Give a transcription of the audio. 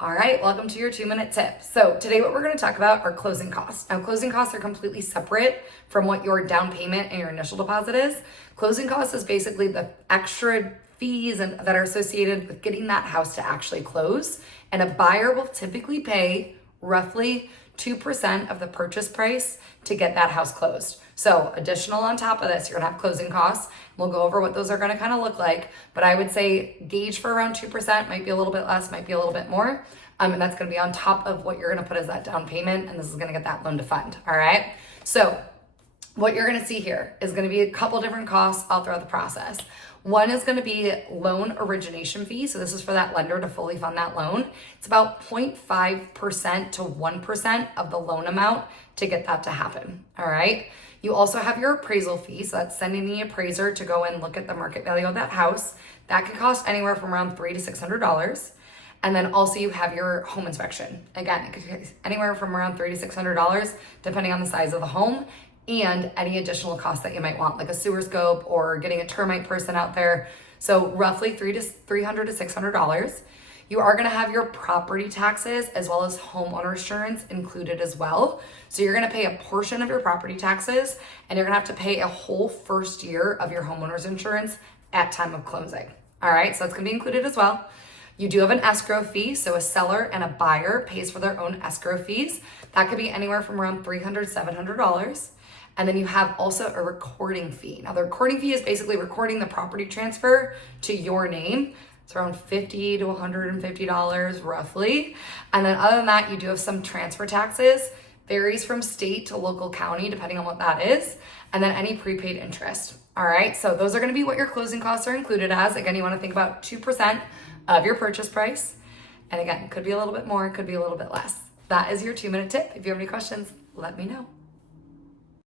All right, welcome to your 2-minute tip. So today what we're going to talk about are closing costs. Now closing costs are completely separate from what your down payment and your initial deposit is. Closing costs is basically the extra fees that are associated with getting that house to actually close. And a buyer will typically pay roughly 2% of the purchase price to get that house closed. So additional on top of this, you're gonna have closing costs. We'll go over what those are gonna kind of look like, but I would say gauge for around 2%, might be a little bit less, might be a little bit more. And that's gonna be on top of what you're gonna put as that down payment, and this is gonna get that loan to fund, all right? So what you're gonna see here is gonna be a couple different costs all throughout the process. One is gonna be loan origination fee. So this is for that lender to fully fund that loan. It's about 0.5% to 1% of the loan amount to get that to happen, all right? You also have your appraisal fee. So that's sending the appraiser to go and look at the market value of that house. That could cost anywhere from around $300 to $600. And then also you have your home inspection. Again, it could cost anywhere from around $300 to $600, depending on the size of the home and any additional costs that you might want, like a sewer scope or getting a termite person out there. So roughly $300 to $600. You are gonna have your property taxes as well as homeowner insurance included as well. So you're gonna pay a portion of your property taxes and you're gonna have to pay a whole first year of your homeowner's insurance at time of closing. All right, so that's gonna be included as well. You do have an escrow fee, so a seller and a buyer pays for their own escrow fees. That could be anywhere from around $300 to $700. And then you have also a recording fee. Now the recording fee is basically recording the property transfer to your name. It's around $50 to $150 roughly. And then other than that, you do have some transfer taxes. Varies from state to local county, depending on what that is. And then any prepaid interest. All right, so those are gonna be what your closing costs are included as. Again, you wanna think about 2% of your purchase price. And again, it could be a little bit more, it could be a little bit less. That is your 2-minute tip. If you have any questions, let me know.